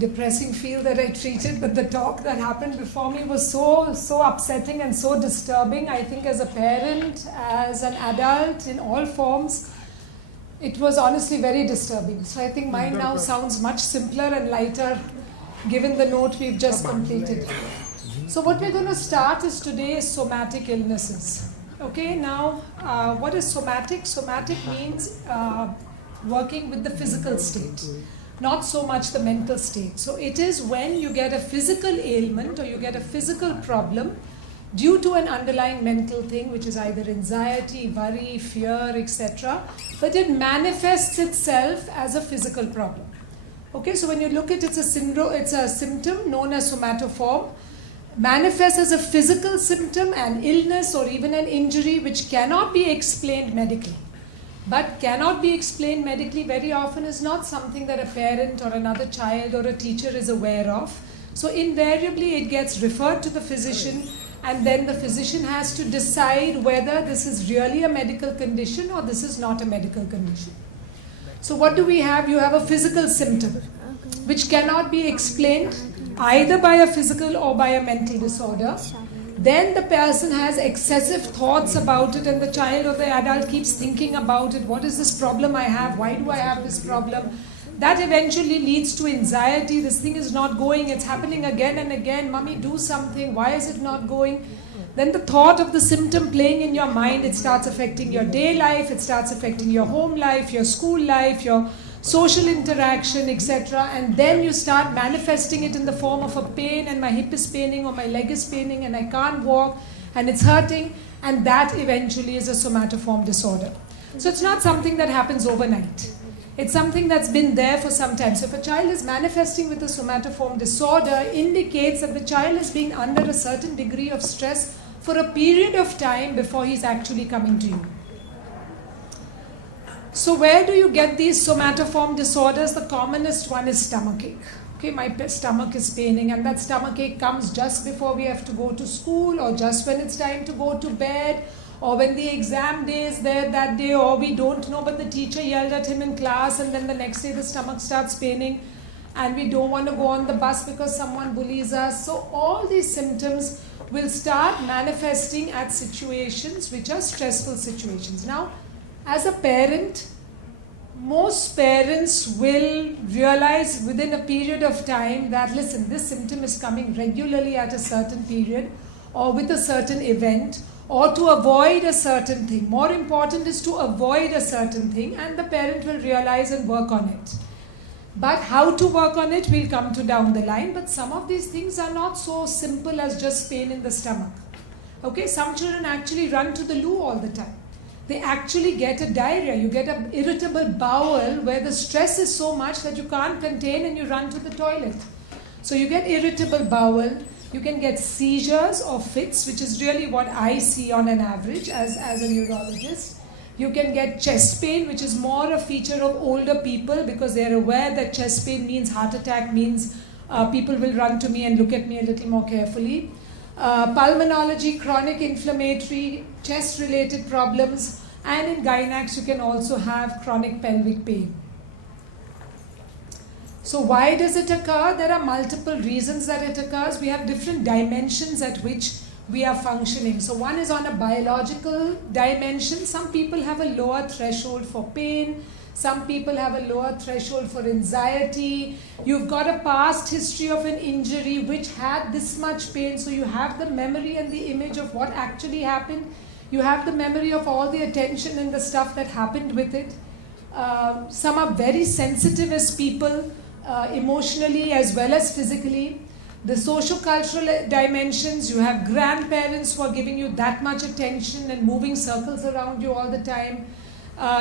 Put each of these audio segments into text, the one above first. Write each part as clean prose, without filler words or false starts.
depressing field that I treated, but the talk that happened before me was so upsetting and so disturbing. I think as a parent, as an adult, in all forms, it was honestly very disturbing. So I think mine now sounds much simpler and lighter given the note we've just completed. So what we're going to start is today is somatic illnesses. Okay, now what is somatic? Somatic means working with the physical state, not so much the mental state. So it is when you get a physical ailment or you get a physical problem due to an underlying mental thing, which is either anxiety, worry, fear, etc. But it manifests itself as a physical problem. Okay, so when you look at it's a symptom known as somatoform, manifests as a physical symptom, an illness or even an injury which cannot be explained medically. But cannot be explained medically very often is not something that a parent or another child or a teacher is aware of. So invariably it gets referred to the physician, and then the physician has to decide whether this is really a medical condition or this is not a medical condition. So what do we have? You have a physical symptom which cannot be explained either by a physical or by a mental disorder. Then the person has excessive thoughts about it, and the child or the adult keeps thinking about it. What is this problem I have? Why do I have this problem? That eventually leads to anxiety. This thing is not going. It's happening again and again. Mommy, do something. Why is it not going? Then the thought of the symptom playing in your mind, it starts affecting your day life. It starts affecting your home life, your school life, your social interaction, etc. And then you start manifesting it in the form of a pain, and my hip is paining or my leg is paining and I can't walk and it's hurting, and that eventually is a somatoform disorder. So it's not something that happens overnight. It's something that's been there for some time. So if a child is manifesting with a somatoform disorder, indicates that the child is being under a certain degree of stress for a period of time before he's actually coming to you. So where do you get these somatoform disorders? The commonest one is stomachache. Okay, my stomach is paining, and that stomachache comes just before we have to go to school, or just when it's time to go to bed, or when the exam day is there that day, or we don't know but the teacher yelled at him in class, and then the next day the stomach starts paining and we don't want to go on the bus because someone bullies us. So all these symptoms will start manifesting at situations which are stressful situations. Now, as a parent, most parents will realize within a period of time that, listen, this symptom is coming regularly at a certain period or with a certain event, or to avoid a certain thing. More important is to avoid a certain thing, and the parent will realize and work on it. But how to work on it, we'll come to down the line. But some of these things are not so simple as just pain in the stomach. Okay, some children actually run to the loo all the time. They actually get a diarrhea. You get an irritable bowel where the stress is so much that you can't contain and you run to the toilet. So you get irritable bowel. You can get seizures or fits, which is really what I see on an average as a neurologist. You can get chest pain, which is more a feature of older people because they're aware that chest pain means heart attack, means people will run to me and look at me a little more carefully. Pulmonology, chronic inflammatory, chest-related problems, and in gynacs you can also have chronic pelvic pain. So why does it occur? There are multiple reasons that it occurs. We have different dimensions at which we are functioning. So one is on a biological dimension. Some people have a lower threshold for pain. Some people have a lower threshold for anxiety. You've got a past history of an injury which had this much pain. So you have the memory and the image of what actually happened. You have the memory of all the attention and the stuff that happened with it. Some are very sensitive as people, emotionally as well as physically. The socio-cultural dimensions, you have grandparents who are giving you that much attention and moving circles around you all the time.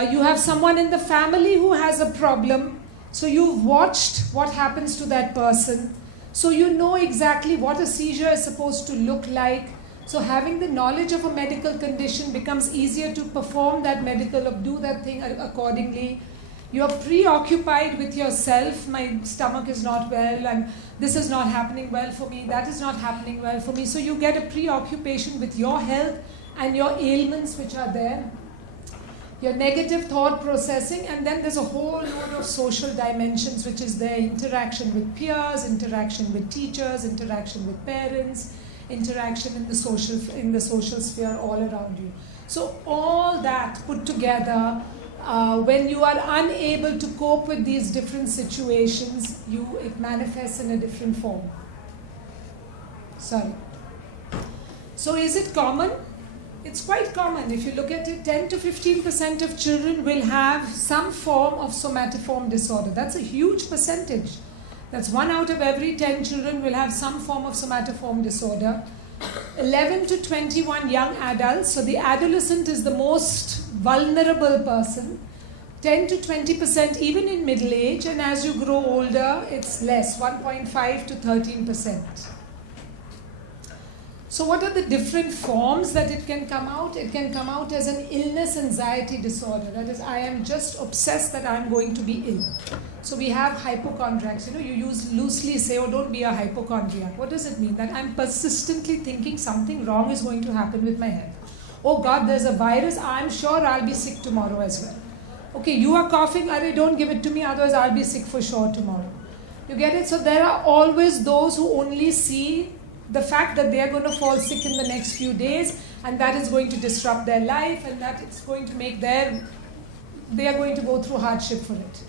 You have someone in the family who has a problem, so you've watched what happens to that person, so you know exactly what a seizure is supposed to look like. So having the knowledge of a medical condition becomes easier to perform that medical or do that thing accordingly. You're preoccupied with yourself. My stomach is not well, and this is not happening well for me, that is not happening well for me. So you get a preoccupation with your health and your ailments which are there. your negative thought processing, and then there's a whole load of social dimensions which is there: interaction with peers, interaction with teachers, interaction with parents, interaction in the social sphere all around you. So all that put together, when you are unable to cope with these different situations, it manifests in a different form. Sorry. So is it common? It's quite common. If you look at it, 10 to 15% of children will have some form of somatoform disorder. That's a huge percentage. That's 1 out of every 10 children will have some form of somatoform disorder. 11 to 21 young adults, so the adolescent is the most vulnerable person. 10 to 20% even in middle age, and as you grow older, it's less, 1.5 to 13%. So what are the different forms that it can come out? It can come out as an illness anxiety disorder. That is, I am just obsessed that I'm going to be ill. So we have hypochondriacs. You loosely say, oh, don't be a hypochondriac. What does it mean? That I'm persistently thinking something wrong is going to happen with my health. Oh God, there's a virus. I'm sure I'll be sick tomorrow as well. Okay, you are coughing. Don't give it to me, otherwise I'll be sick for sure tomorrow. You get it? So there are always those who only see the fact that they are going to fall sick in the next few days, and that is going to disrupt their life, and that it's going to make they are going to go through hardship for it.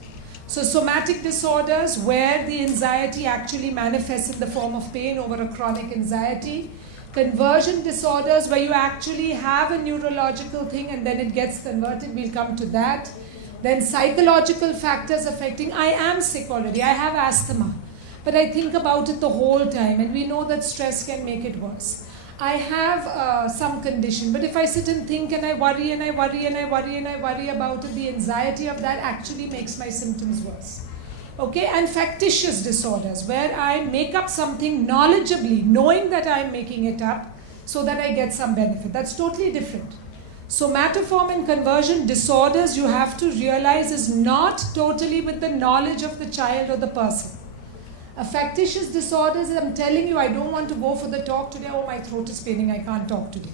So somatic disorders where the anxiety actually manifests in the form of pain over a chronic anxiety. Conversion disorders where you actually have a neurological thing and then it gets converted. We'll come to that. Then psychological factors affecting, I am sick already, I have asthma, but I think about it the whole time, and we know that stress can make it worse. I have some condition, but if I sit and think and I worry and I worry and I worry and I worry about it, the anxiety of that actually makes my symptoms worse. Okay, and factitious disorders where I make up something knowledgeably, knowing that I'm making it up so that I get some benefit. That's totally different. Somatoform and conversion disorders, you have to realize, is not totally with the knowledge of the child or the person. A factitious disorder is, I'm telling you, I don't want to go for the talk today. Oh, my throat is paining, I can't talk today.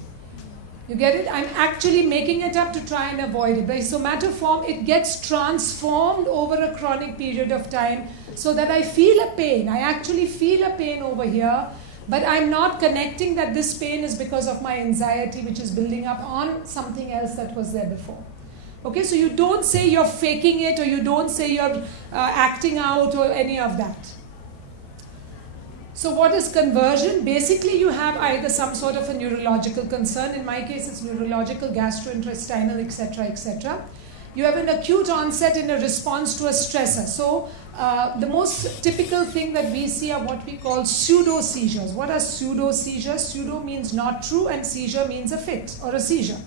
You get it? I'm actually making it up to try and avoid it. By somatoform, it gets transformed over a chronic period of time so that I feel a pain. I actually feel a pain over here, but I'm not connecting that this pain is because of my anxiety, which is building up on something else that was there before. Okay, so you don't say you're faking it, or you don't say you're acting out or any of that. So what is conversion? Basically, you have either some sort of a neurological concern. In my case, it's neurological, gastrointestinal, etc., etc. You have an acute onset in a response to a stressor. So the most typical thing that we see are what we call pseudo seizures. What are pseudo seizures? Pseudo means not true, and seizure means a fit or a seizure.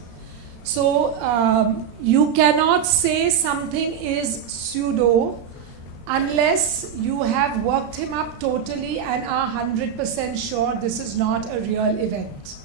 So you cannot say something is pseudo unless you have worked him up totally and are 100% sure this is not a real event.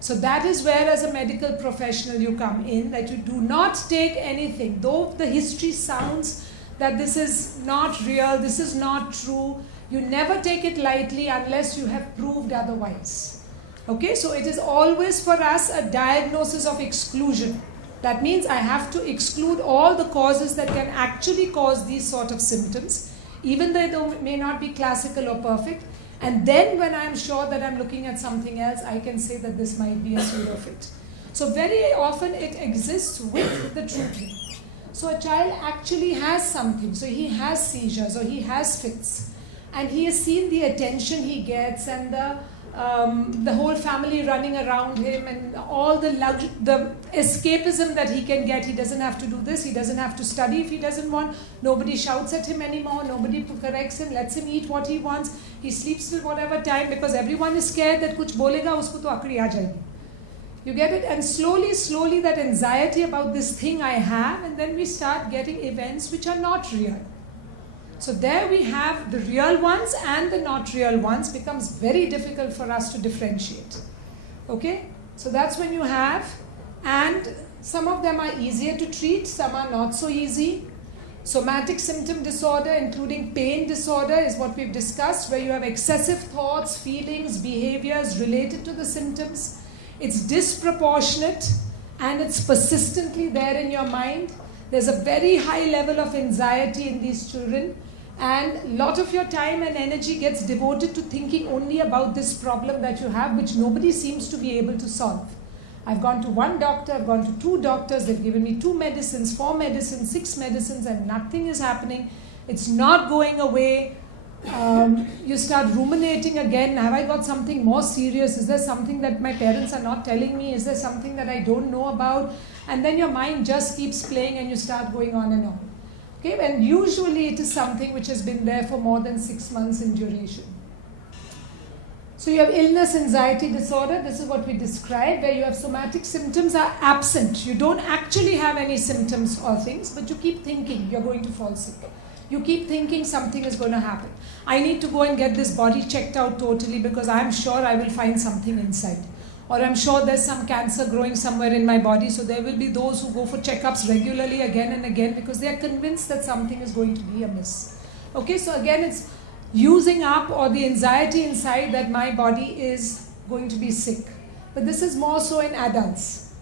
So that is where, as a medical professional, you come in, that you do not take anything. Though the history sounds that this is not real, this is not true, you never take it lightly unless you have proved otherwise. Okay, so it is always for us a diagnosis of exclusion. That means I have to exclude all the causes that can actually cause these sort of symptoms, even though they may not be classical or perfect. And then when I'm sure that I'm looking at something else, I can say that this might be a pseudo-fit. So very often it exists with the true thing. So a child actually has something. So he has seizures or he has fits. And he has seen the attention he gets and the whole family running around him and all the escapism that he can get. He doesn't have to do this, he doesn't have to study if he doesn't want. Nobody shouts at him anymore, nobody corrects him, lets him eat what he wants. He sleeps till whatever time because everyone is scared that kuch bolega usko to akdi aa jayegi. You get it? And slowly that anxiety about this thing I have, and then we start getting events which are not real. So there we have the real ones and the not real ones. Becomes very difficult for us to differentiate. Okay? So that's when you have, and some of them are easier to treat, some are not so easy. Somatic symptom disorder, including pain disorder, is what we've discussed, where you have excessive thoughts, feelings, behaviors related to the symptoms. It's disproportionate. and it's persistently there in your mind, there's a very high level of anxiety in these children, and a lot of your time and energy gets devoted to thinking only about this problem that you have, which nobody seems to be able to solve. I've gone to one doctor, I've gone to 2 doctors, they've given me 2 medicines, 4 medicines, 6 medicines, and nothing is happening. It's not going away. You start ruminating again. Have I got something more serious? Is there something that my parents are not telling me? Is there something that I don't know about? And then your mind just keeps playing and you start going on and on. Okay, and usually it is something which has been there for more than 6 months in duration. So you have illness, anxiety disorder. This is what we described, where you have somatic symptoms are absent. You don't actually have any symptoms or things, but you keep thinking you're going to fall sick. You keep thinking something is going to happen. I need to go and get this body checked out totally because I'm sure I will find something inside. Or I'm sure there's some cancer growing somewhere in my body. So there will be those who go for checkups regularly again and again because they are convinced that something is going to be amiss. Okay, so again it's using up or the anxiety inside that my body is going to be sick. But this is more so in adults.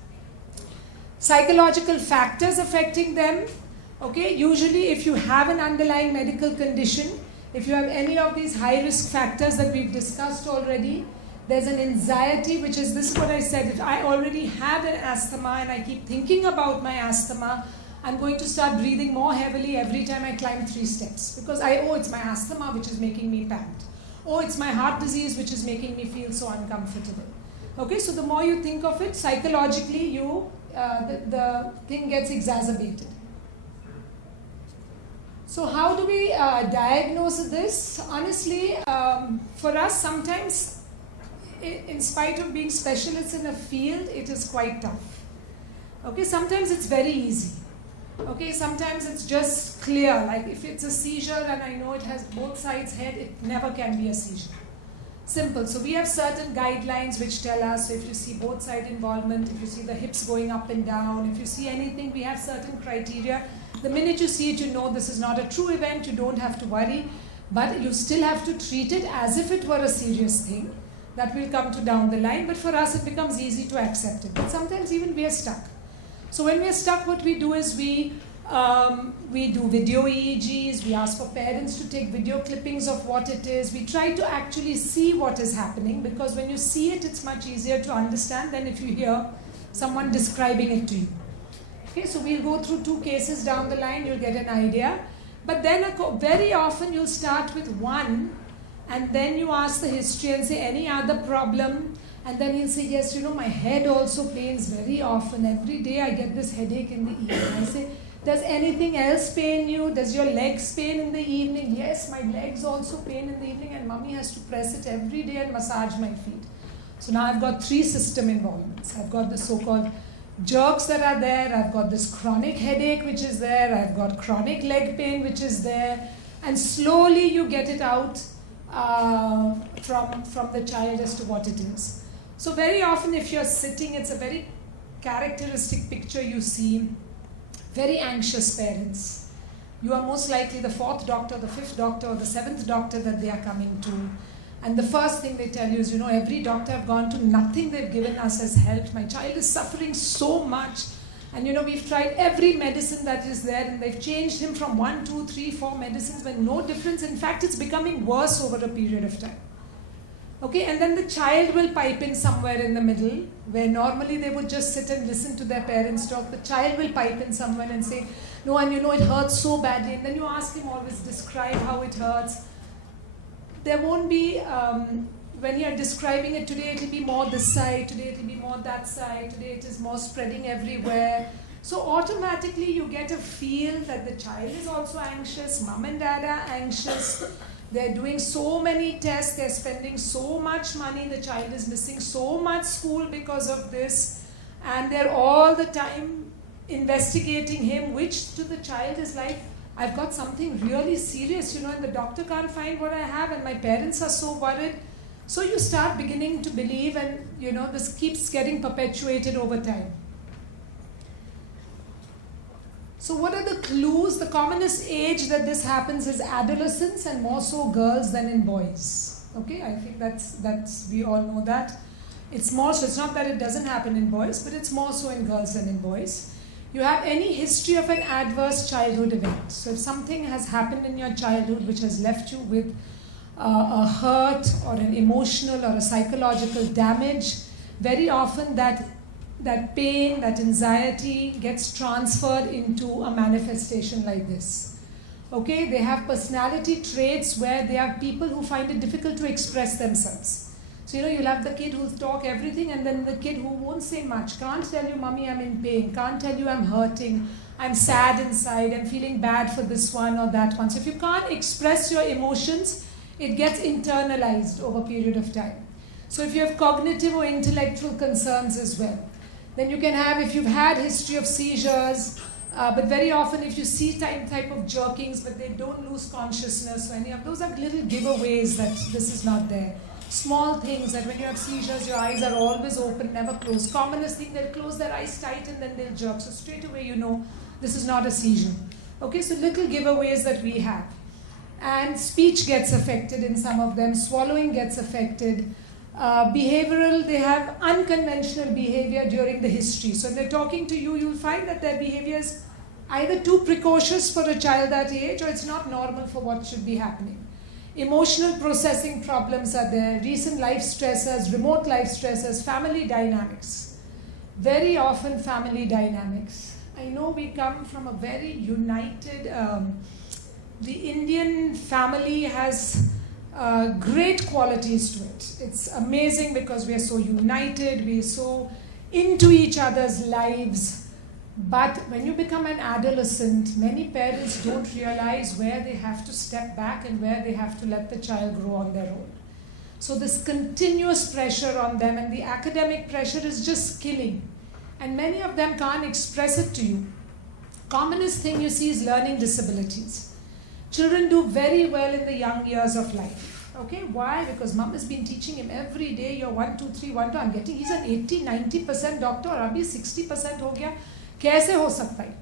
Psychological factors affecting them. Okay, usually if you have an underlying medical condition, if you have any of these high risk factors that we've discussed already, there's an anxiety, which is, this is what I said, if I already have an asthma and I keep thinking about my asthma, I'm going to start breathing more heavily every time I climb 3 steps. Because it's my asthma which is making me pant. Oh, it's my heart disease which is making me feel so uncomfortable. Okay, so the more you think of it, psychologically the thing gets exacerbated. So how do we diagnose this? Honestly, for us sometimes, in spite of being specialists in a field, it is quite tough. Okay, sometimes it's very easy. Okay, sometimes it's just clear, like if it's a seizure and I know it has both sides head, it never can be a seizure. Simple. So we have certain guidelines which tell us, so if you see both side involvement, if you see the hips going up and down, if you see anything, we have certain criteria. The minute you see it, you know this is not a true event, you don't have to worry, but you still have to treat it as if it were a serious thing. That will come to down the line, but for us it becomes easy to accept it. But sometimes even we are stuck. So when we are stuck, what we do is we do video EEGs, we ask for parents to take video clippings of what it is. We try to actually see what is happening, because when you see it, it's much easier to understand than if you hear someone describing it to you. Okay, so we'll go through 2 cases down the line, you'll get an idea. But then very often you'll start with one, and then you ask the history and say, any other problem? And then he'll say, yes, my head also pains very often. Every day I get this headache in the evening. I say, does anything else pain you? Does your legs pain in the evening? Yes, my legs also pain in the evening, and mommy has to press it every day and massage my feet. So now I've got 3 system involvements. I've got the so-called jerks that are there. I've got this chronic headache which is there. I've got chronic leg pain which is there. And slowly you get it out from the child as to what it is. So very often if you're sitting, it's a very characteristic picture you see. Very anxious parents. You are most likely the 4th doctor, the 5th doctor, or the 7th doctor that they are coming to. And the first thing they tell you is, every doctor I've gone to, nothing they've given us has helped. My child is suffering so much. And we've tried every medicine that is there, and they've changed him from 1, 2, 3, 4 medicines, but no difference. In fact, it's becoming worse over a period of time. Okay, and then the child will pipe in somewhere in the middle, where normally they would just sit and listen to their parents talk. The child will pipe in somewhere and say, no, and it hurts so badly. And then you ask him always, describe how it hurts. There won't be, when you're describing it, today it'll be more this side, today it'll be more that side, today it is more spreading everywhere. So automatically you get a feel that the child is also anxious, mom and dad are anxious. They're doing so many tests, they're spending so much money, the child is missing so much school because of this, and they're all the time investigating him, which to the child is like, I've got something really serious, and the doctor can't find what I have, and my parents are so worried. So you start beginning to believe, and this keeps getting perpetuated over time. So what are the clues? The commonest age that this happens is adolescence, and more so girls than in boys. Okay, I think that's we all know that. It's more so, it's not that it doesn't happen in boys, but it's more so in girls than in boys. You have any history of an adverse childhood event. So if something has happened in your childhood which has left you with a hurt or an emotional or a psychological damage, very often that pain, that anxiety gets transferred into a manifestation like this. Okay, they have personality traits where they are people who find it difficult to express themselves. So, you'll have the kid who'll talk everything, and then the kid who won't say much, can't tell you, Mommy, I'm in pain, can't tell you I'm hurting, I'm sad inside, I'm feeling bad for this one or that one. So if you can't express your emotions, it gets internalized over a period of time. So if you have cognitive or intellectual concerns as well, then you can have, if you've had history of seizures, but very often if you see type of jerkings, but they don't lose consciousness or any of those are little giveaways that this is not there. Small things that when you have seizures, your eyes are always open, never closed. Commonest thing, they'll close their eyes tight and then they'll jerk. So straight away you know this is not a seizure. Okay, so little giveaways that we have. And speech gets affected in some of them, swallowing gets affected. Behavioral, they have unconventional behavior during the history. So when they're talking to you, you'll find that their behavior is either too precocious for a child that age or it's not normal for what should be happening. Emotional processing problems are there, recent life stressors, remote life stressors, family dynamics. Very often family dynamics. I know we come from a very united, the Indian family has great qualities to it. It's amazing because we are so united, we are so into each other's lives. But when you become an adolescent, many parents don't realize where they have to step back and where they have to let the child grow on their own. So this continuous pressure on them, and the academic pressure is just killing. And many of them can't express it to you. Commonest thing you see is learning disabilities. Children do very well in the young years of life. Okay, why? Because mom has been teaching him every day, you're 1, 2, 3, 1, 2. I'm getting, he's an 80-90% doctor, or abhi 60% ho gaya. Kaise ho sakta hai?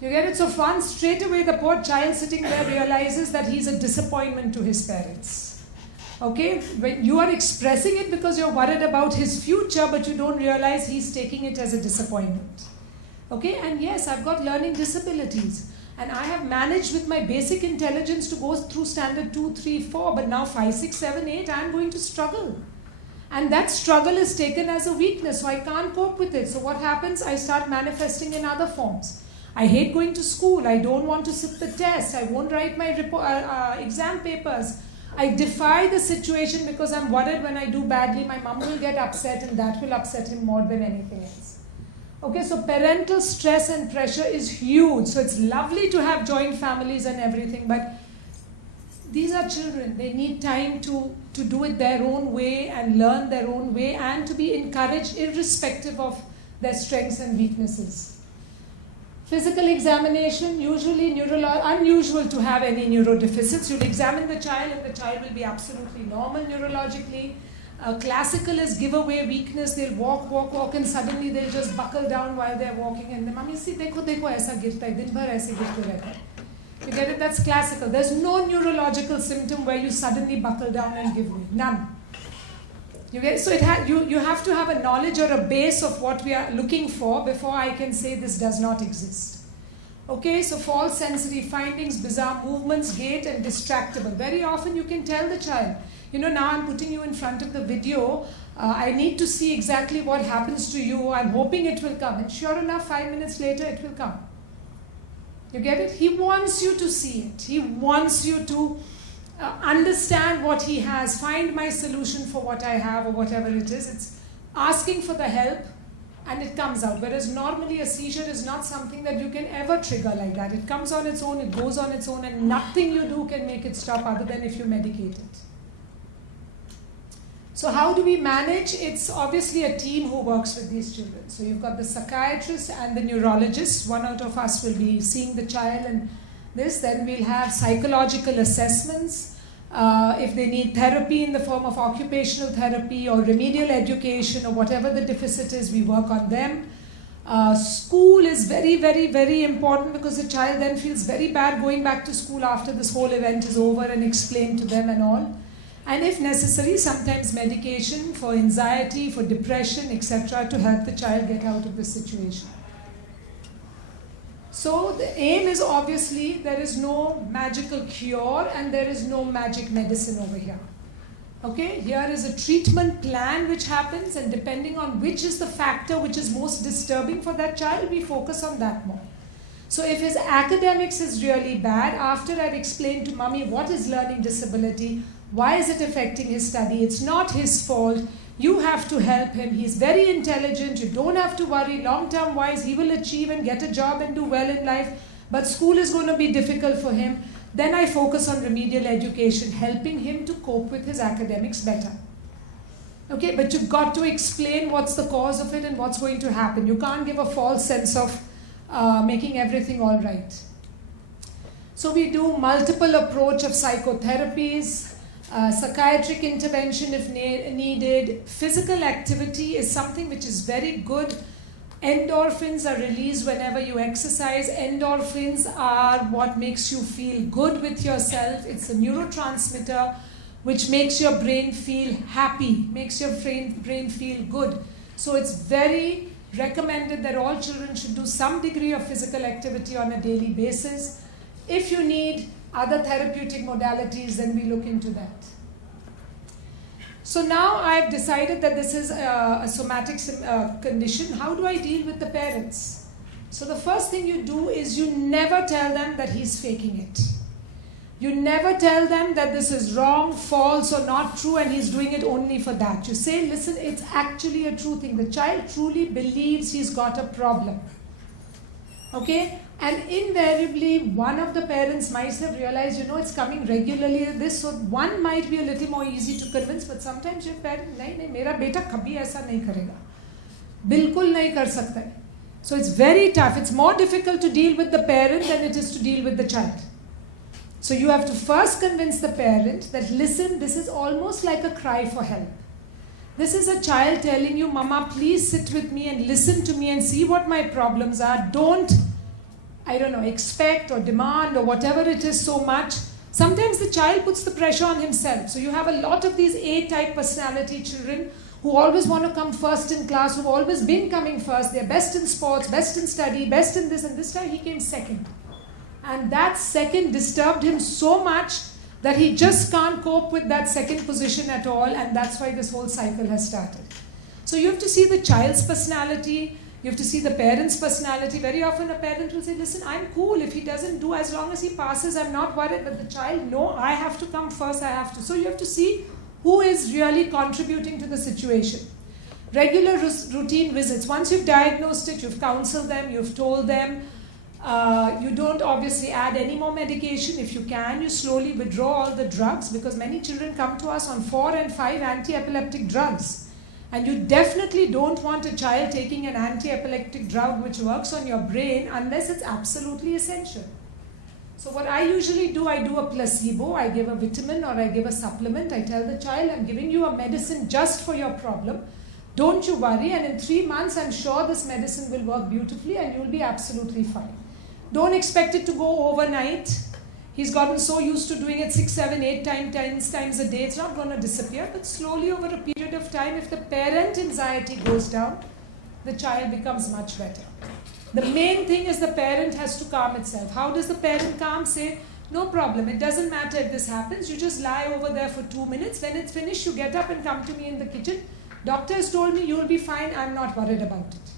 You get it? So once straight away the poor child sitting there realizes that he's a disappointment to his parents. Okay? When you are expressing it because you're worried about his future, but you don't realize he's taking it as a disappointment. Okay? And yes, I've got learning disabilities. And I have managed with my basic intelligence to go through standard 2, 3, 4, but now 5, 6, 7, 8, I'm going to struggle. And that struggle is taken as a weakness, so I can't cope with it. So what happens? I start manifesting in other forms. I hate going to school. I don't want to sit the test. I won't write my exam papers. I defy the situation because I'm worried when I do badly, my mom will get upset and that will upset him more than anything else. Okay, so parental stress and pressure is huge. So it's lovely to have joint families and everything, but these are children. They need time to do it their own way and learn their own way and to be encouraged irrespective of their strengths and weaknesses. Physical examination, usually unusual to have any neurodeficits. You'll examine the child and the child will be absolutely normal neurologically. Classical is give away weakness. They'll walk and suddenly they'll just buckle down while they're walking and the mommy see, dekho, aisa girta hai, din bhar aise girte rehta hai. You get it? That's classical. There's no neurological symptom where you suddenly buckle down and give way. None. You get it? So you have to have a knowledge or a base of what we are looking for before I can say this does not exist. Okay, so false sensory findings, bizarre movements, gait and distractible. Very often you can tell the child, now I'm putting you in front of the video, I need to see exactly what happens to you, I'm hoping it will come. And sure enough, 5 minutes later it will come. You get it? He wants you to see it. He wants you to understand what he has, find my solution for what I have or whatever it is. It's asking for the help and it comes out. Whereas normally a seizure is not something that you can ever trigger like that. It comes on its own, it goes on its own, and nothing you do can make it stop other than if you medicate it. So how do we manage? It's obviously a team who works with these children. So you've got the psychiatrist and the neurologist. One out of us will be seeing the child and this. Then we'll have psychological assessments. If they need therapy in the form of occupational therapy or remedial education or whatever the deficit is, we work on them. School is very, very, very important because the child then feels very bad going back to school after this whole event is over and explained to them and all. and if necessary, sometimes medication for anxiety, for depression, etc., to help the child get out of the situation. So the aim is obviously there is no magical cure and there is no magic medicine over here. Okay, here is a treatment plan which happens, and depending on which is the factor which is most disturbing for that child, we focus on that more. So if his academics is really bad, after I've explained to mummy what is learning disability, why is it affecting his study, it's not his fault, you have to help him, he's very intelligent, you don't have to worry, long-term wise he will achieve and get a job and do well in life, but school is going to be difficult for him. Then I focus on remedial education, helping him to cope with his academics better. Okay, but you've got to explain what's the cause of it and what's going to happen. You can't give a false sense of making everything all right. So we do multiple approach of psychotherapies, psychiatric intervention if needed. Physical activity is something which is very good. Endorphins are released whenever you exercise. Endorphins are what makes you feel good with yourself. It's a neurotransmitter which makes your brain feel happy, makes your brain feel good. So it's very recommended that all children should do some degree of physical activity on a daily basis. If you need other therapeutic modalities, then we look into that. So now I've decided that this is a somatic condition. How do I deal with the parents? So the first thing you do is you never tell them that he's faking it. You never tell them that this is wrong, false, or not true and he's doing it only for that. You say, listen, it's actually a true thing. The child truly believes he's got a problem. Okay? And invariably, one of the parents might have realized, it's coming regularly, this, so one might be a little more easy to convince, but sometimes your parent, nahi, mera beta kabhi aisa nahi karega. Bilkul nahi kar sakta hai. So it's very tough. It's more difficult to deal with the parent than it is to deal with the child. So you have to first convince the parent that, listen, this is almost like a cry for help. This is a child telling you, Mama, please sit with me and listen to me and see what my problems are. Don't, expect or demand or whatever it is so much. Sometimes the child puts the pressure on himself. So you have a lot of these A-type personality children who always want to come first in class, who've always been coming first. They're best in sports, best in study, best in this, and this time he came second. And that second disturbed him so much that he just can't cope with that second position at all, and that's why this whole cycle has started. So you have to see the child's personality, you have to see the parent's personality. Very often a parent will say, listen, I'm cool, if he doesn't do, as long as he passes, I'm not worried, but the child, no, I have to come first, I have to. So you have to see who is really contributing to the situation. Regular routine visits. Once you've diagnosed it, you've counseled them, you've told them, you don't obviously add any more medication. If you can, you slowly withdraw all the drugs, because many children come to us on 4 and 5 anti-epileptic drugs. And you definitely don't want a child taking an anti-epileptic drug which works on your brain unless it's absolutely essential. So what I usually do, I do a placebo, I give a vitamin or I give a supplement. I tell the child, I'm giving you a medicine just for your problem. Don't you worry, and in 3 months I'm sure this medicine will work beautifully and you'll be absolutely fine. Don't expect it to go overnight. He's gotten so used to doing it 6, 7, 8 times a day, it's not going to disappear, but slowly over a period of time, if the parent anxiety goes down, the child becomes much better. The main thing is the parent has to calm itself. How does the parent calm? Say, no problem, it doesn't matter if this happens, you just lie over there for 2 minutes, when it's finished, you get up and come to me in the kitchen. Doctor has told me you'll be fine, I'm not worried about it.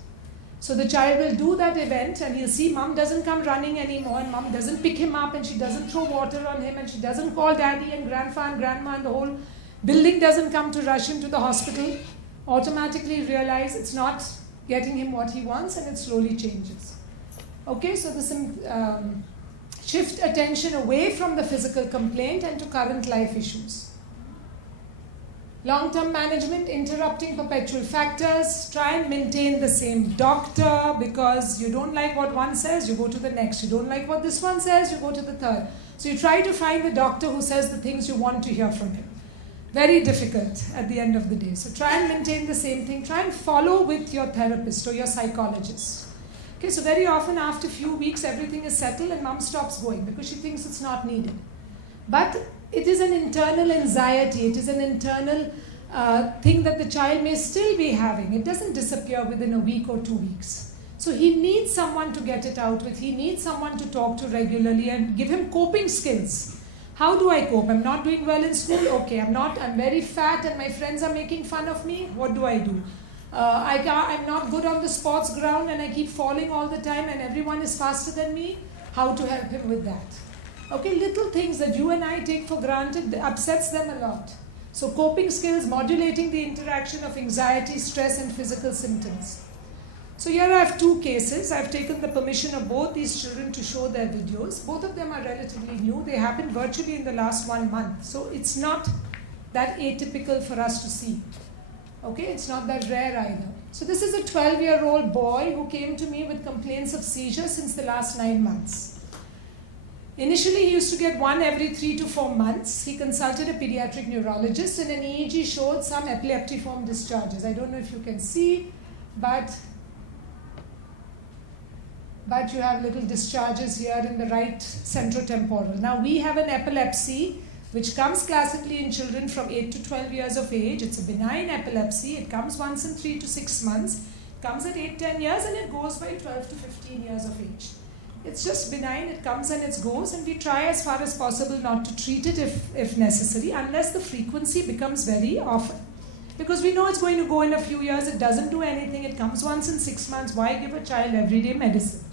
So the child will do that event and he'll see mom doesn't come running anymore and mom doesn't pick him up and she doesn't throw water on him and she doesn't call daddy and grandpa and grandma and the whole building doesn't come to rush him to the hospital. Automatically realize it's not getting him what he wants and it slowly changes. Okay, so this shift attention away from the physical complaint and to current life issues. Long-term management, interrupting perpetual factors, try and maintain the same doctor, because you don't like what one says, you go to the next. You don't like what this one says, you go to the third. So you try to find the doctor who says the things you want to hear from him. Very difficult at the end of the day. So try and maintain the same thing. Try and follow with your therapist or your psychologist. Okay, so very often after a few weeks everything is settled and mom stops going because she thinks it's not needed. But it is an internal anxiety, it is an internal thing that the child may still be having. It doesn't disappear within a week or 2 weeks. So he needs someone to get it out with. He needs someone to talk to regularly and give him coping skills. How do I cope? I'm not doing well in school? Okay. I'm very fat and my friends are making fun of me? What do I do? I'm not good on the sports ground and I keep falling all the time and everyone is faster than me? How to help him with that? Okay, little things that you and I take for granted upsets them a lot. So coping skills, modulating the interaction of anxiety, stress and physical symptoms. So here I have 2 cases. I've taken the permission of both these children to show their videos. Both of them are relatively new. They happened virtually in the last 1 month. So it's not that atypical for us to see. Okay, it's not that rare either. So this is a 12-year-old boy who came to me with complaints of seizures since the last 9 months. Initially, he used to get one every 3 to 4 months. He consulted a pediatric neurologist and an EEG showed some epileptiform discharges. I don't know if you can see, but you have little discharges here in the right centrotemporal. Now we have an epilepsy which comes classically in children from 8 to 12 years of age. It's a benign epilepsy. It comes once in 3 to 6 months. It comes at 8-10 years and it goes by 12 to 15 years of age. It's just benign. It comes and it goes, and we try as far as possible not to treat it if necessary, unless the frequency becomes very often. Because we know it's going to go in a few years. It doesn't do anything. It comes once in 6 months. Why give a child everyday medicine?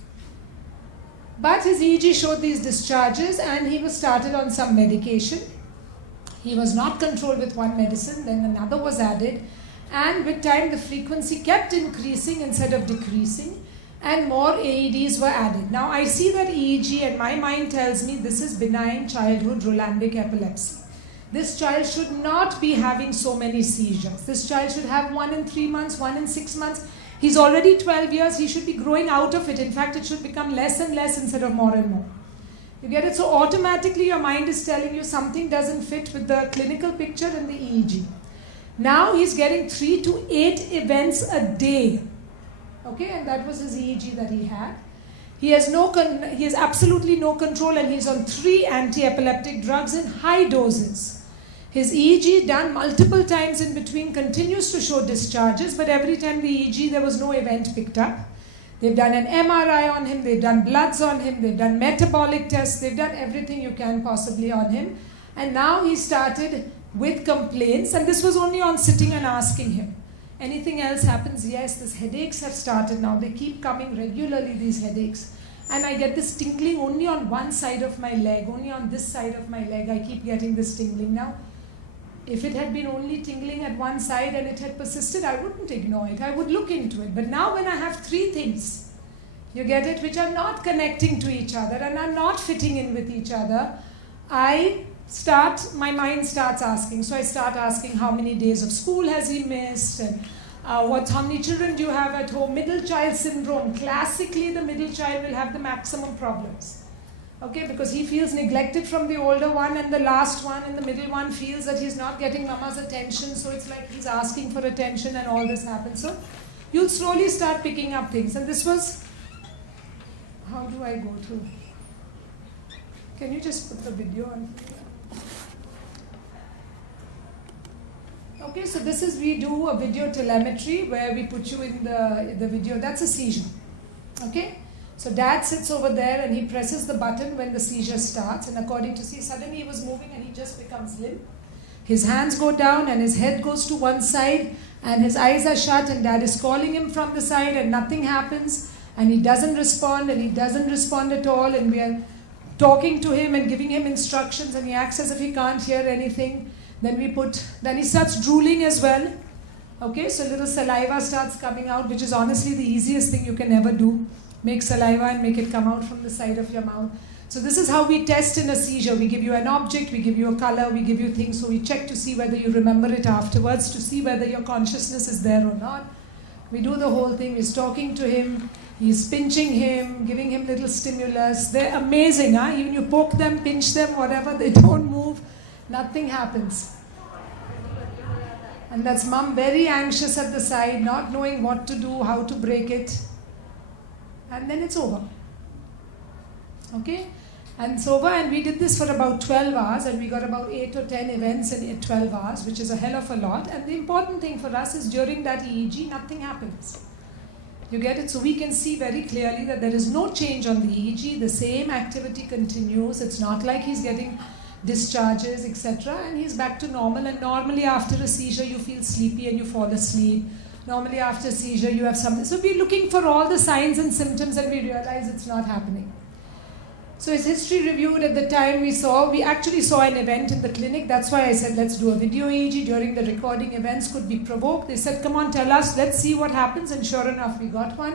But his EEG showed these discharges and he was started on some medication. He was not controlled with one medicine, then another was added, and with time the frequency kept increasing instead of decreasing and more AEDs were added. Now I see that EEG and my mind tells me this is benign childhood Rolandic epilepsy. This child should not be having so many seizures. This child should have 1 in 3 months, 1 in 6 months. He's already 12 years, he should be growing out of it. In fact, it should become less and less instead of more and more. You get it? So automatically your mind is telling you something doesn't fit with the clinical picture and the EEG. Now he's getting 3 to 8 events a day. Okay, and that was his EEG that he had. He has absolutely no control and he's on 3 anti-epileptic drugs in high doses. His EEG done multiple times in between continues to show discharges, but every time the EEG there was no event picked up. They've done an MRI on him, they've done bloods on him, they've done metabolic tests, they've done everything you can possibly on him. And now he started with complaints, and this was only on sitting and asking him. Anything else happens? Yes, these headaches have started now. They keep coming regularly, these headaches. And I get this tingling only on one side of my leg, only on this side of my leg. I keep getting this tingling now. If it had been only tingling at one side and it had persisted, I wouldn't ignore it. I would look into it. But now when I have 3 things, you get it, which are not connecting to each other and are not fitting in with each other, my mind starts asking. So I start asking how many days of school has he missed, and how many children do you have at home? Middle child syndrome. Classically, the middle child will have the maximum problems. Okay, because he feels neglected from the older one, and the last one and the middle one feels that he's not getting mama's attention, so it's like he's asking for attention and all this happens. So you'll slowly start picking up things. And this was, how do I go through? Can you just put the video on? Okay, so this is, we do a video telemetry where we put you in the video. That's a seizure. Okay? So dad sits over there and he presses the button when the seizure starts, and according to suddenly he was moving and he just becomes limp. His hands go down and his head goes to one side and his eyes are shut, and dad is calling him from the side and nothing happens, and he doesn't respond at all, and we are talking to him and giving him instructions and he acts as if he can't hear anything. Then he starts drooling as well. Okay, so little saliva starts coming out, which is honestly the easiest thing you can ever do. Make saliva and make it come out from the side of your mouth. So this is how we test in a seizure. We give you an object, we give you a color, we give you things. So we check to see whether you remember it afterwards, to see whether your consciousness is there or not. We do the whole thing. He's talking to him, he's pinching him, giving him little stimulus. They're amazing, huh? Even you poke them, pinch them, whatever, they don't move. Nothing happens. And that's mom very anxious at the side, not knowing what to do, how to break it. And then it's over. Okay? And so over, and we did this for about 12 hours, and we got about 8 or 10 events in 12 hours, which is a hell of a lot. And the important thing for us is during that EEG, nothing happens. You get it? So we can see very clearly that there is no change on the EEG, the same activity continues. It's not like he's getting discharges, etc. And he's back to normal. And normally after a seizure, you feel sleepy and you fall asleep. Normally after a seizure, you have something. So we're looking for all the signs and symptoms and we realize it's not happening. So his history reviewed at the time we actually saw an event in the clinic. That's why I said, let's do a video EEG. During the recording, events could be provoked. They said, come on, tell us, let's see what happens. And sure enough, we got one.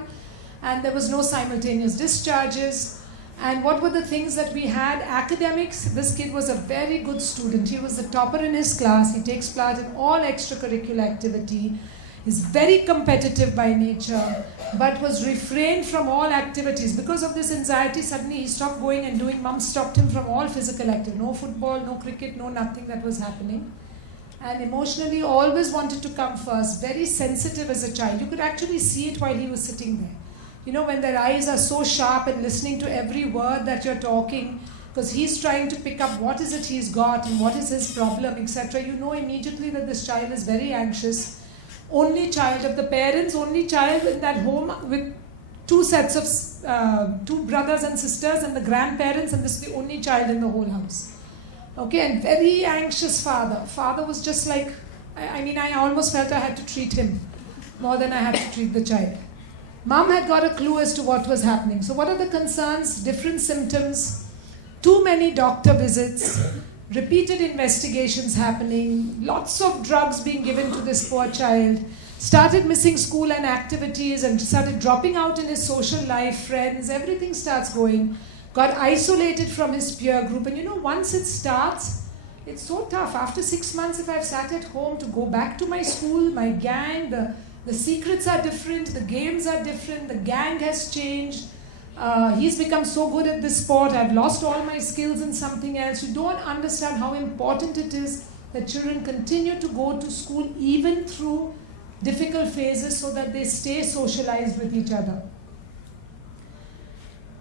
And there was no simultaneous discharges. And what were the things that we had? Academics. This kid was a very good student. He was the topper in his class. He takes part in all extracurricular activity. He's very competitive by nature, but was refrained from all activities. Because of this anxiety, suddenly he stopped going and doing. Mum stopped him from all physical activity. No football, no cricket, no nothing that was happening. And emotionally always wanted to come first. Very sensitive as a child. You could actually see it while he was sitting there. You know, when their eyes are so sharp and listening to every word that you're talking, because he's trying to pick up what is it he's got and what is his problem, etc. You know immediately that this child is very anxious. Only child of the parents, only child in that home with two sets of, two brothers and sisters and the grandparents, and this is the only child in the whole house. Okay, and very anxious father. Father was just like, I almost felt I had to treat him more than I had to treat the child. Mom had got a clue as to what was happening. So what are the concerns? Different symptoms, too many doctor visits, repeated investigations happening, lots of drugs being given to this poor child, started missing school and activities and started dropping out in his social life, friends, everything starts going, got isolated from his peer group. And you know, once it starts, it's so tough. After 6 months, if I've sat at home to go back to my school, my gang, the secrets are different, the games are different, the gang has changed. He's become so good at this sport, I've lost all my skills in something else. You don't understand how important it is that children continue to go to school even through difficult phases so that they stay socialized with each other.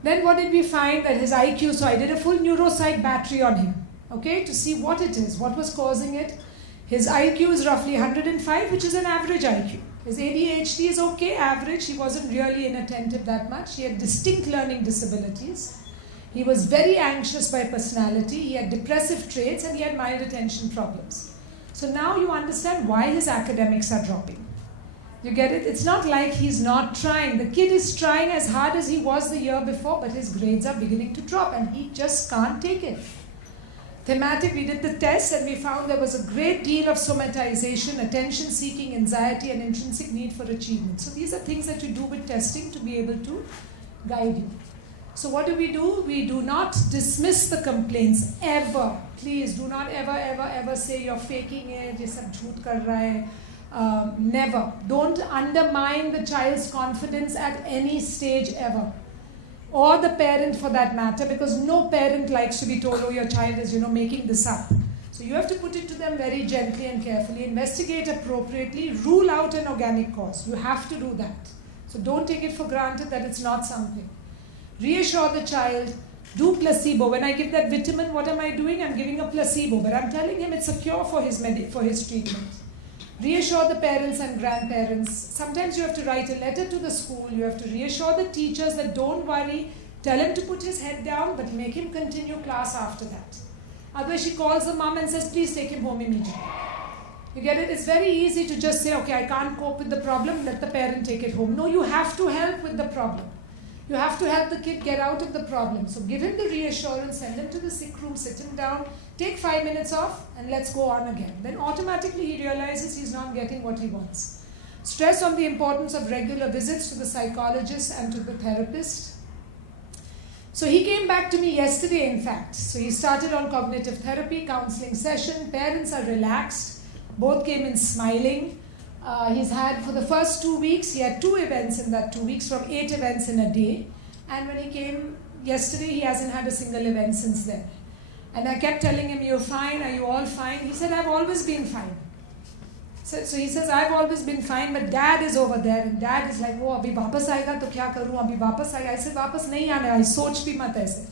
Then what did we find? That his IQ, so I did a full neuropsych battery on him, okay, to see what it is, what was causing it. His IQ is roughly 105, which is an average IQ. His ADHD is okay, average. He wasn't really inattentive that much. He had distinct learning disabilities. He was very anxious by personality. He had depressive traits and he had mild attention problems. So now you understand why his academics are dropping. You get it? It's not like he's not trying. The kid is trying as hard as he was the year before, but his grades are beginning to drop and he just can't take it. Thematic, we did the test and we found there was a great deal of somatization, attention-seeking, anxiety, and intrinsic need for achievement. So these are things that you do with testing to be able to guide you. So what do? We do not dismiss the complaints ever. Please do not ever say you're faking it, ye sab jhoot kar raha hai. Never. Don't undermine the child's confidence at any stage ever. Or the parent for that matter, because no parent likes to be told, oh, your child is, making this up. So you have to put it to them very gently and carefully, investigate appropriately, rule out an organic cause. You have to do that. So don't take it for granted that it's not something. Reassure the child, do placebo. When I give that vitamin, what am I doing? I'm giving a placebo, but I'm telling him it's a cure for his treatment. Reassure the parents and grandparents. Sometimes you have to write a letter to the school. You have to reassure the teachers that don't worry. Tell him to put his head down, but make him continue class after that. Otherwise, she calls the mom and says, please take him home immediately. You get it? It's very easy to just say, okay, I can't cope with the problem, let the parent take it home. No, you have to help with the problem. You have to help the kid get out of the problem. So give him the reassurance, send him to the sick room, sit him down, take 5 minutes off, and let's go on again. Then automatically he realizes he's not getting what he wants. Stress on the importance of regular visits to the psychologist and to the therapist. So he came back to me yesterday, in fact. So he started on cognitive therapy, counseling session. Parents are relaxed. Both came in smiling. He's had, for the first 2 weeks, he had 2 events in that 2 weeks, from 8 events in a day. And when he came yesterday, he hasn't had a single event since then. And I kept telling him, you're fine, are you all fine? He said, I've always been fine. So he says, I've always been fine, but dad is over there. And dad is like, oh, abhi wapas aayega to kya karu, abhi wapas aayega. I said, wapas nahi aane, I soch bhi mat aise.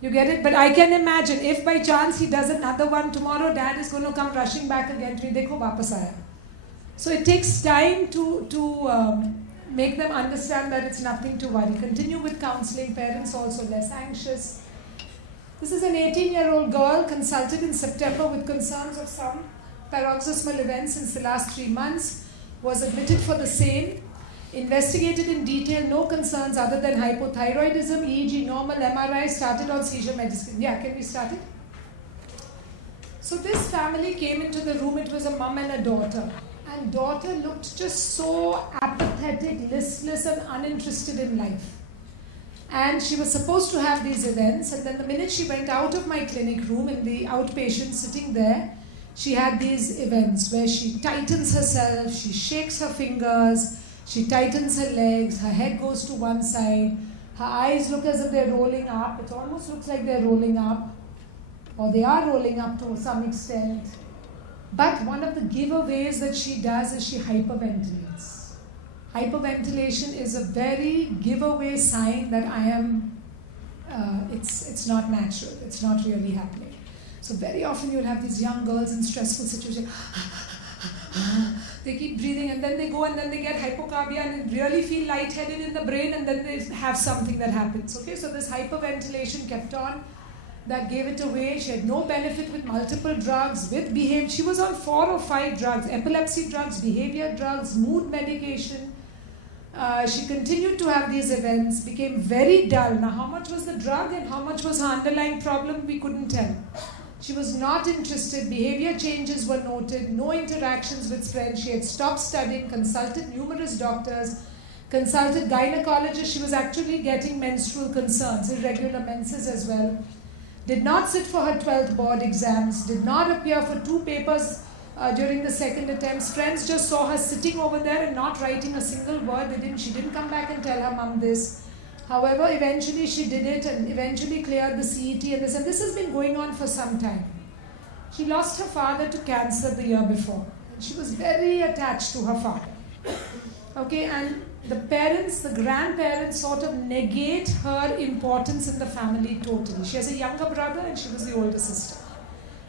You get it? But I can imagine if by chance he does another one tomorrow, dad is going to come rushing back again to me, dekho wapas aaya. So it takes time to make them understand that it's nothing to worry. Continue with counseling, parents also less anxious. This is an 18-year-old girl consulted in September with concerns of some paroxysmal events since the last 3 months, was admitted for the same, investigated in detail, no concerns other than hypothyroidism, EEG normal, MRI, started on seizure medicine. Yeah, can we start it? So this family came into the room, it was a mum and a daughter. And daughter looked just so apathetic, listless and uninterested in life. And she was supposed to have these events, and then the minute she went out of my clinic room in the outpatient sitting there, she had these events where she tightens herself, she shakes her fingers, she tightens her legs, her head goes to one side, her eyes look as if they're rolling up, it almost looks like they're rolling up, or they are rolling up to some extent. But one of the giveaways that she does is she hyperventilates. Hyperventilation is a very giveaway sign that I am, it's not natural, it's not really happening. So very often you'll have these young girls in stressful situations, they keep breathing and then they go and then they get hypocarbia and really feel lightheaded in the brain and then they have something that happens. Okay, so this hyperventilation kept on. That gave it away. She had no benefit with multiple drugs, with behavior. She was on 4 or 5 drugs, epilepsy drugs, behavior drugs, mood medication. She continued to have these events, became very dull. Now, how much was the drug and how much was her underlying problem, we couldn't tell. She was not interested. Behavior changes were noted, no interactions with friends. She had stopped studying, consulted numerous doctors, consulted gynecologists. She was actually getting menstrual concerns, irregular menses as well. Did not sit for her 12th board exams, did not appear for 2 papers during the second attempts. Friends just saw her sitting over there and not writing a single word. She didn't come back and tell her mum this. However, eventually she did it and eventually cleared the CET and this has been going on for some time. She lost her father to cancer the year before. She was very attached to her father. Okay, and the parents, the grandparents sort of negate her importance in the family totally. She has a younger brother and she was the older sister.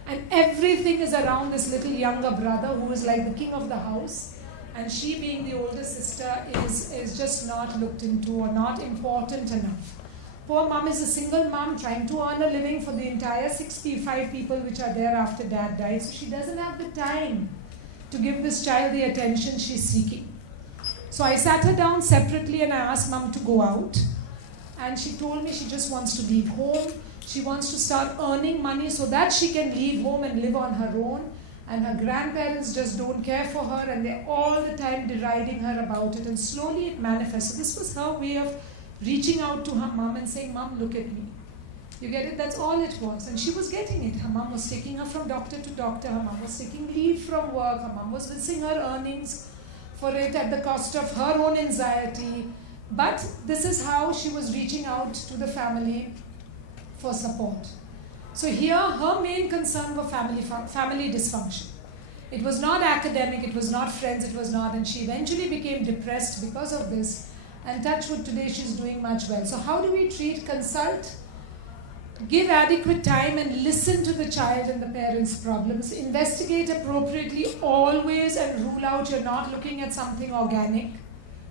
And everything is around this little younger brother who is like the king of the house. And she being the older sister is just not looked into or not important enough. Poor mom is a single mom trying to earn a living for the entire 65 people which are there after dad died. So she doesn't have the time to give this child the attention she's seeking. So I sat her down separately and I asked mom to go out. And she told me she just wants to leave home. She wants to start earning money so that she can leave home and live on her own. And her grandparents just don't care for her and they're all the time deriding her about it. And slowly it manifests. So this was her way of reaching out to her mom and saying, Mom, look at me. You get it? That's all it was. And she was getting it. Her mom was taking her from doctor to doctor. Her mom was taking leave from work. Her mom was missing her earnings for it at the cost of her own anxiety. But this is how she was reaching out to the family for support. So here, her main concern was family dysfunction. It was not academic, it was not friends, it was not, and she eventually became depressed because of this. And touch wood, today she's doing much well. So how do we treat, consult, give adequate time and listen to the child and the parents' problems, investigate appropriately always and rule out you're not looking at something organic,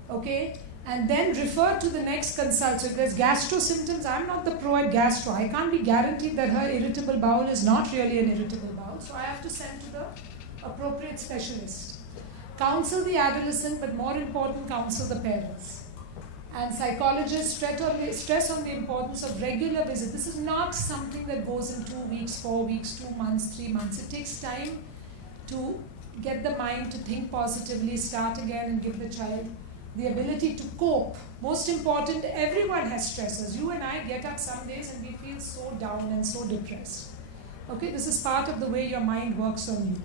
okay? And then refer to the next consult. So if there's gastro symptoms, I'm not the pro at gastro. I can't be guaranteed that her irritable bowel is not really an irritable bowel. So I have to send to the appropriate specialist. Counsel the adolescent, but more important, counsel the parents. And psychologists stress on the importance of regular visits. This is not something that goes in 2 weeks, 4 weeks, 2 months, 3 months. It takes time to get the mind to think positively, start again and give the child the ability to cope. Most important, everyone has stresses. You and I get up some days and we feel so down and so depressed. Okay, this is part of the way your mind works on you.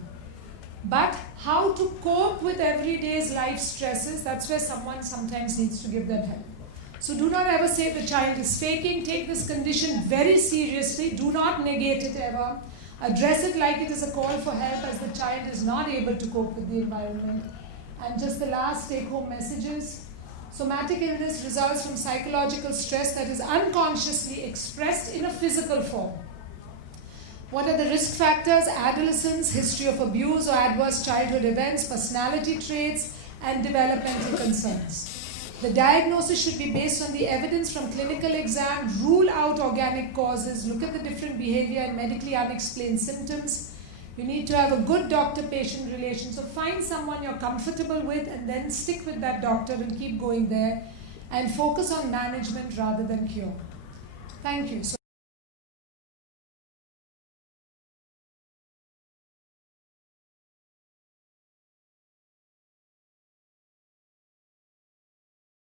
But how to cope with everyday's life stresses, that's where someone sometimes needs to give them help. So do not ever say the child is faking. Take this condition very seriously. Do not negate it ever. Address it like it is a call for help as the child is not able to cope with the environment. And just the last take-home messages. Somatic illness results from psychological stress that is unconsciously expressed in a physical form. What are the risk factors? Adolescence, history of abuse or adverse childhood events, personality traits, and developmental concerns. The diagnosis should be based on the evidence from clinical exam, rule out organic causes, look at the different behavior and medically unexplained symptoms. You need to have a good doctor-patient relation. So find someone you're comfortable with and then stick with that doctor and keep going there and focus on management rather than cure. Thank you.